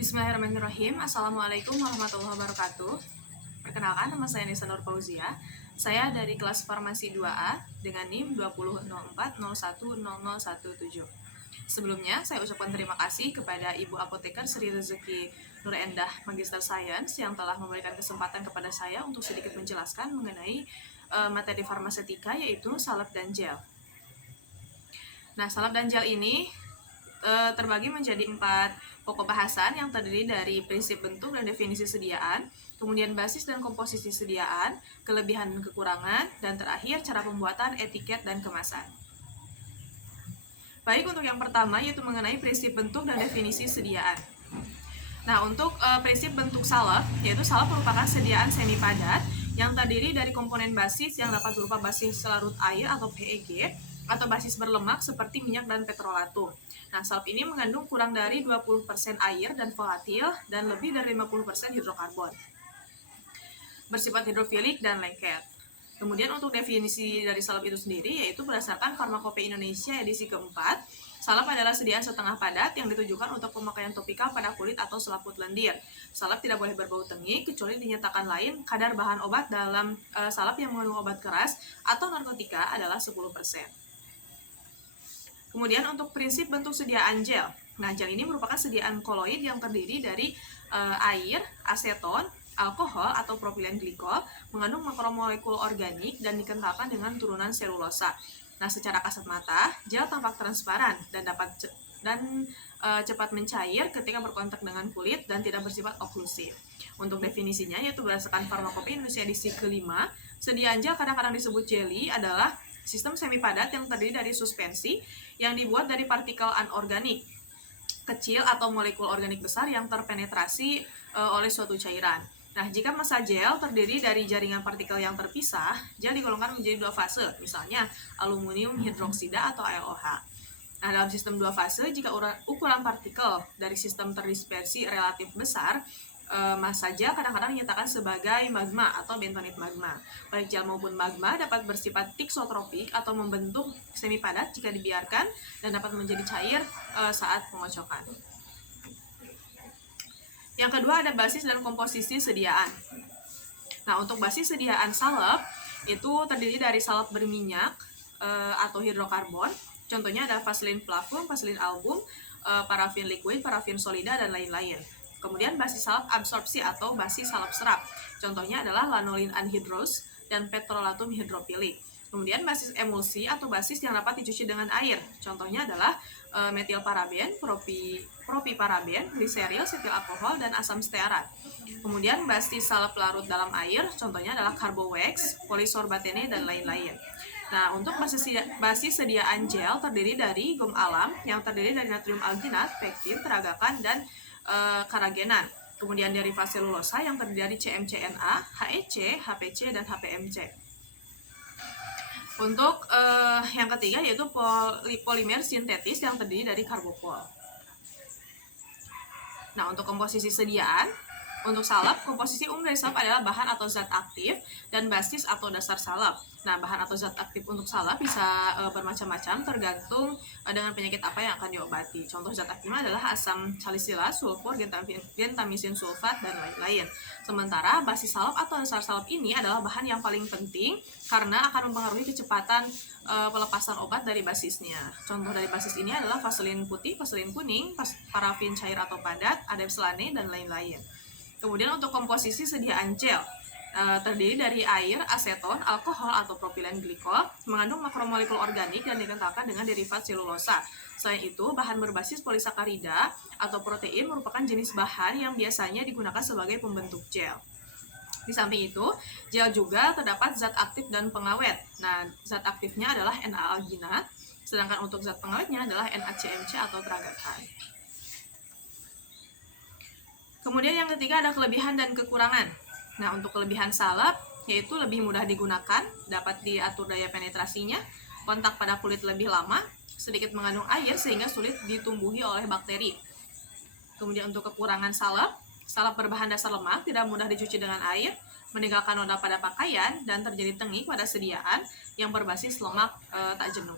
Bismillahirrahmanirrahim. Assalamualaikum warahmatullahi wabarakatuh. Perkenalkan, nama saya Nisa Nur Fauzia. Saya dari kelas Farmasi 2A dengan NIM 2004010017. Sebelumnya, saya ucapkan terima kasih kepada Ibu Apoteker Sri Rezeki Nur Endah Magister Science yang telah memberikan kesempatan kepada saya untuk sedikit menjelaskan mengenai materi farmasetika, yaitu salep dan gel. Nah, salep dan gel ini terbagi menjadi 4 pokok bahasan yang terdiri dari prinsip bentuk dan definisi sediaan, kemudian basis dan komposisi sediaan, kelebihan dan kekurangan, dan terakhir cara pembuatan, etiket, dan kemasan. Baik, untuk yang pertama yaitu mengenai prinsip bentuk dan definisi sediaan. Nah, untuk prinsip bentuk salep, yaitu salep merupakan sediaan semi padat yang terdiri dari komponen basis yang dapat berupa basis larut air atau PEG atau basis berlemak seperti minyak dan petrolatum. Nah, salep ini mengandung kurang dari 20% air dan volatil dan lebih dari 50% hidrokarbon. Bersifat hidrofilik dan lengket. Kemudian untuk definisi dari salep itu sendiri yaitu berdasarkan Farmakope Indonesia edisi keempat, salep adalah sediaan setengah padat yang ditujukan untuk pemakaian topikal pada kulit atau selaput lendir. Salep tidak boleh berbau tengik kecuali dinyatakan lain kadar bahan obat dalam salep yang mengandung obat keras atau narkotika adalah 10%. Kemudian untuk prinsip bentuk sediaan gel. Nah, gel ini merupakan sediaan koloid yang terdiri dari air, aseton, alkohol atau propilen glikol, mengandung makromolekul organik dan dikentalkan dengan turunan selulosa. Nah, secara kasat mata, gel tampak transparan dan cepat mencair ketika berkontak dengan kulit dan tidak bersifat oklusif. Untuk definisinya yaitu berdasarkan Farmakope Indonesia edisi kelima, sediaan gel kadang-kadang disebut jelly adalah sistem semi padat yang terdiri dari suspensi yang dibuat dari partikel anorganik kecil atau molekul organik besar yang terpenetrasi oleh suatu cairan. Nah, jika massa gel terdiri dari jaringan partikel yang terpisah, gel digolongkan menjadi 2 fase, misalnya aluminium hidroksida atau ALOH. Nah, dalam sistem 2 fase, jika ukuran partikel dari sistem terdispersi relatif besar, massa gel kadang-kadang dinyatakan sebagai magma atau bentonit magma. Baik gel maupun magma dapat bersifat tiksotropik atau membentuk semi padat jika dibiarkan dan dapat menjadi cair saat pengocokan. Yang kedua ada basis dan komposisi sediaan. Nah, untuk basis sediaan salep itu terdiri dari salep berminyak atau hidrokarbon. Contohnya ada vaselin flavum, vaselin album, parafin liquid, parafin solida, dan lain-lain. Kemudian basis salep absorpsi atau basis salep serap. Contohnya adalah lanolin anhidrous dan petrolatum hidrofilik. Kemudian basis emulsi atau basis yang dapat dicuci dengan air. Contohnya adalah metilparaben, propiparaben, gliseril, setil alkohol, dan asam stearat. Kemudian basis salep larut dalam air, contohnya adalah carbowax, polisorbatene, dan lain-lain. Nah, untuk basis sediaan gel terdiri dari gum alam yang terdiri dari natrium alginat, pektin, teragakan, dan karagenan. Kemudian derivat selulosa yang terdiri dari CMCNA, HEC, HPC, dan HPMC. Untuk yang ketiga yaitu polimer sintetis yang terdiri dari karbopol. Nah, untuk komposisi sediaan, untuk salep, komposisi umum dari salep adalah bahan atau zat aktif dan basis atau dasar salep. Nah, bahan atau zat aktif untuk salep bisa bermacam-macam tergantung dengan penyakit apa yang akan diobati. Contoh zat aktifnya adalah asam salisilasa, sulfur, gentamisin sulfat, dan lain-lain. Sementara basis salep atau dasar salep ini adalah bahan yang paling penting karena akan mempengaruhi kecepatan pelepasan obat dari basisnya. Contoh dari basis ini adalah vaselin putih, vaselin kuning, parafin cair atau padat, adepslane, dan lain-lain. Kemudian untuk komposisi sediaan gel terdiri dari air, aseton, alkohol atau propilen glikol, mengandung makromolekul organik dan dikentalkan dengan derivat selulosa. Selain itu, bahan berbasis polisakarida atau protein merupakan jenis bahan yang biasanya digunakan sebagai pembentuk gel. Di samping itu, gel juga terdapat zat aktif dan pengawet. Nah, zat aktifnya adalah NA-alginat, sedangkan untuk zat pengawetnya adalah NaCMC atau teragakan. Kemudian yang ketiga ada kelebihan dan kekurangan. Nah, untuk kelebihan salep yaitu lebih mudah digunakan, dapat diatur daya penetrasinya, kontak pada kulit lebih lama, sedikit mengandung air sehingga sulit ditumbuhi oleh bakteri. Kemudian untuk kekurangan salep, salep berbahan dasar lemak tidak mudah dicuci dengan air, meninggalkan noda pada pakaian, dan terjadi tengik pada sediaan yang berbasis lemak tak jenuh.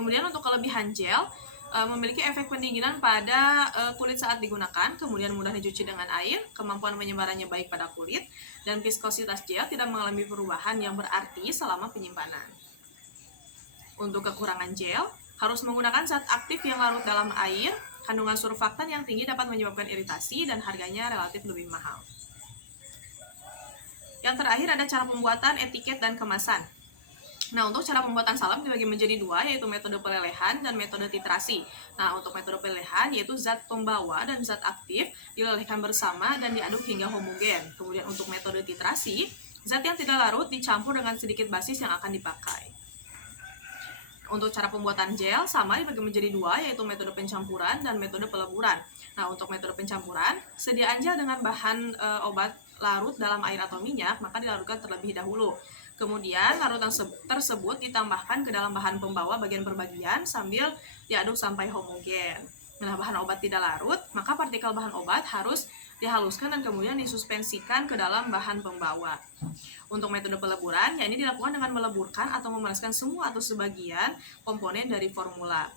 Kemudian untuk kelebihan gel, memiliki efek pendinginan pada kulit saat digunakan, kemudian mudah dicuci dengan air, kemampuan penyebarannya baik pada kulit, dan viskositas gel tidak mengalami perubahan yang berarti selama penyimpanan. Untuk kekurangan gel, harus menggunakan zat aktif yang larut dalam air, kandungan surfaktan yang tinggi dapat menyebabkan iritasi dan harganya relatif lebih mahal. Yang terakhir ada cara pembuatan, etiket, dan kemasan. Nah, untuk cara pembuatan salep dibagi menjadi dua, yaitu metode pelelehan dan metode titrasi. Nah, untuk metode pelelehan, yaitu zat pembawa dan zat aktif dilelehkan bersama dan diaduk hingga homogen. Kemudian untuk metode titrasi, zat yang tidak larut dicampur dengan sedikit basis yang akan dipakai. Untuk cara pembuatan gel, sama dibagi menjadi dua, yaitu metode pencampuran dan metode peleburan. Nah, untuk metode pencampuran, sediaan gel dengan bahan obat larut dalam air atau minyak, maka dilarutkan terlebih dahulu. Kemudian larutan tersebut ditambahkan ke dalam bahan pembawa bagian per bagian sambil diaduk sampai homogen. Nah, bahan obat tidak larut, maka partikel bahan obat harus dihaluskan dan kemudian disuspensikan ke dalam bahan pembawa. Untuk metode peleburan, ya ini dilakukan dengan meleburkan atau memanaskan semua atau sebagian komponen dari formula.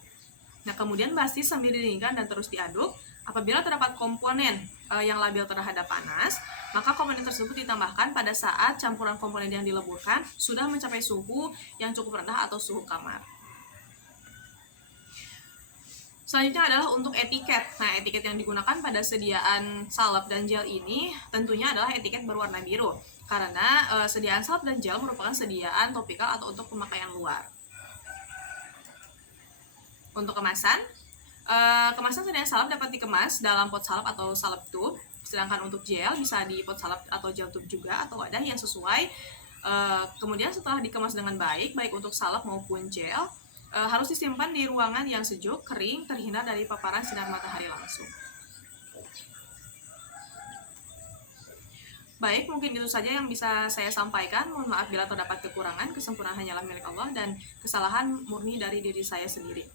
Nah, kemudian basis sambil didinginkan dan terus diaduk. Apabila terdapat komponen yang labil terhadap panas, maka komponen tersebut ditambahkan pada saat campuran komponen yang dileburkan sudah mencapai suhu yang cukup rendah atau suhu kamar. Selanjutnya adalah untuk etiket. Nah, etiket yang digunakan pada sediaan salep dan gel ini tentunya adalah etiket berwarna biru, karena sediaan salep dan gel merupakan sediaan topikal atau untuk pemakaian luar. Untuk kemasan, kemasan sediaan salep dapat dikemas dalam pot salep atau salep tube, sedangkan untuk gel bisa di pot salep atau gel tube juga atau wadah yang sesuai. Kemudian setelah dikemas dengan baik untuk salep maupun gel, harus disimpan di ruangan yang sejuk, kering, terhindar dari paparan sinar matahari langsung. Baik, mungkin itu saja yang bisa saya sampaikan. Mohon maaf bila terdapat kekurangan, kesempurnaan hanyalah milik Allah dan kesalahan murni dari diri saya sendiri.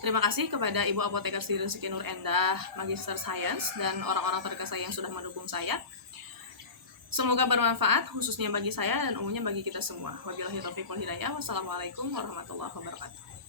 Terima kasih kepada Ibu Apoteker Sri Rezeki Nur Endah, Magister Sains, dan orang-orang terdekat saya yang sudah mendukung saya. Semoga bermanfaat, khususnya bagi saya dan umumnya bagi kita semua. Wabillahi taufiq wal hidayah. Wassalamualaikum warahmatullahi wabarakatuh.